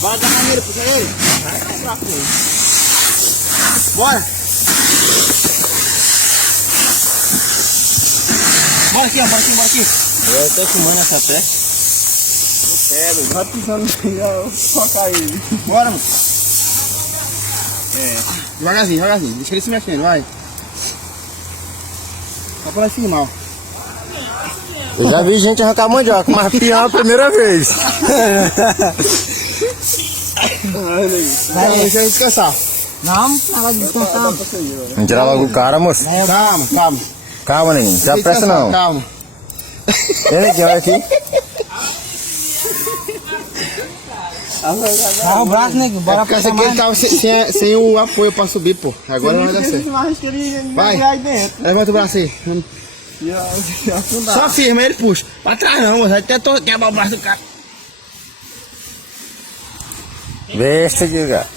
Vai agarrar nele, puxa ele. Vai pra frente. Bora. Bora aqui, ó. Bora aqui. Eu tô filmando essa pé. Vai pisando aí, só cair. Bora, mano. Devagarzinho. Deixa ele se mexendo, vai. Só pra lá cima, ó. Eu já vi gente arrancar mandioca, mas pior a primeira vez. Vai, deixa ele descansar. Não, nada de descansar. Vamos tirar logo o cara, moço. Calma. Calma, neguinho. Não se apressa não. Calma. Vem, neguinho, olha aqui. Vai o braço, nego. Bora Porque esse apertar aqui ele mais. tava sem o apoio pra subir, pô. Agora vai dar certo. Vai. Levanta o braço aí. Só firma, ele puxa. Pra trás não, mas até quebrar o braço do cara. Besta de lugar.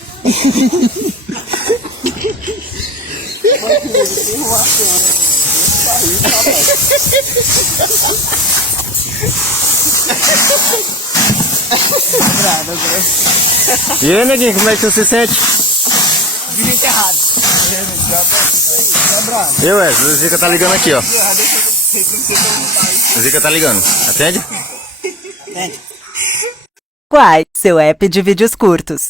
E aí, neguinho, como é que você se sente? Vídeo enterrado. Eu, o Zica tá ligando aqui, ó. O Zica tá ligando. Atende? Quai, seu app de vídeos curtos.